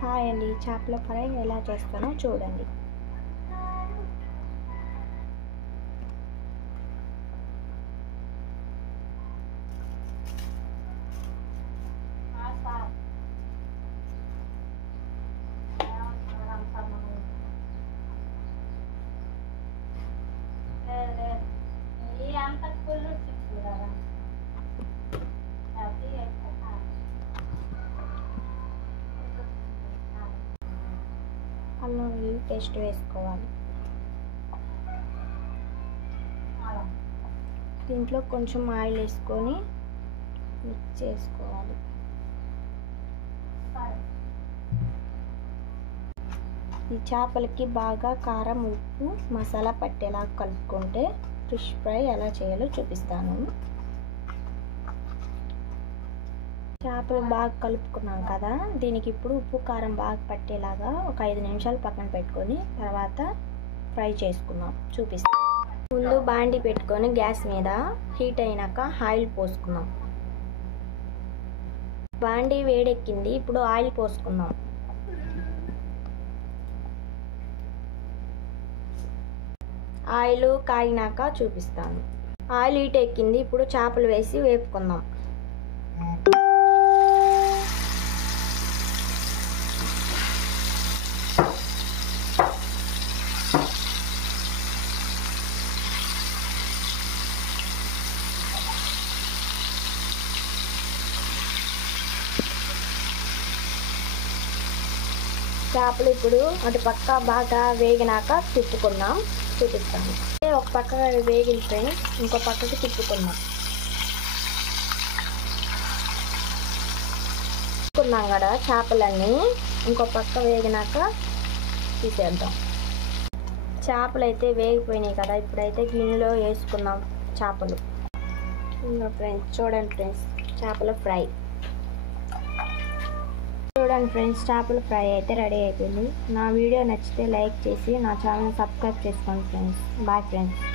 Hi అండి, చేపల fry ఎలా చేస్తానో చూడండి. అల్లం పేస్ట్ వేసుకోవాలి. దీంట్లో కొంచెం ఆయిల్ వేసుకొని మిక్స్ చేసుకోవాలి. ఈ చేపలకి బాగా కారం, ఉప్పు, మసాలా పట్టేలా కలుపుకుంటే ఫిష్ ఫ్రై ఎలా చేయాలో చూపిస్తాను. చేపలు బాగా కలుపుకున్నాం కదా, దీనికి ఇప్పుడు ఉప్పు కారం బాగా పట్టేలాగా ఒక 5 నిమిషాలు పక్కన పెట్టుకొని తర్వాత ఫ్రై చేసుకుందాం. చూపిస్తాం. ముందు బాండి పెట్టుకొని గ్యాస్ మీద హీట్ అయినాక ఆయిల్ పోసుకుందాం. బాండి వేడెక్కింది, ఇప్పుడు ఆయిల్ పోసుకుందాం. ఆయిల్ కాగినాక చూపిస్తాను. ఆయిల్ హీట్ ఎక్కింది, ఇప్పుడు చేపలు వేసి వేపుకుందాం. చేపలు ఇప్పుడు అటు పక్క బాగా వేగినాక తిప్పుకుందాం. చూపిస్తాను. ఒక పక్క వేగిన ఫ్రెండ్స్, ఇంకో పక్కకి తిప్పుకుందాం. తిప్పుకున్నాం కదా చేపలన్నీ, ఇంకో పక్క వేగినాక తీసేద్దాం. చేపలు అయితే వేగిపోయినాయి కదా, ఇప్పుడైతే గిన్నెలో వేసుకుందాం చేపలు. ఇంకా ఫ్రెండ్స్ చూడండి ఫ్రెండ్స్, చేపల ఫ్రై చూడండి ఫ్రెండ్స్, చేపల ఫ్రై అయితే రెడీ అయిపోయింది. నా వీడియో నచ్చితే లైక్ చేసి నా ఛానల్ సబ్స్క్రైబ్ చేసుకోండి ఫ్రెండ్స్. Bye friends.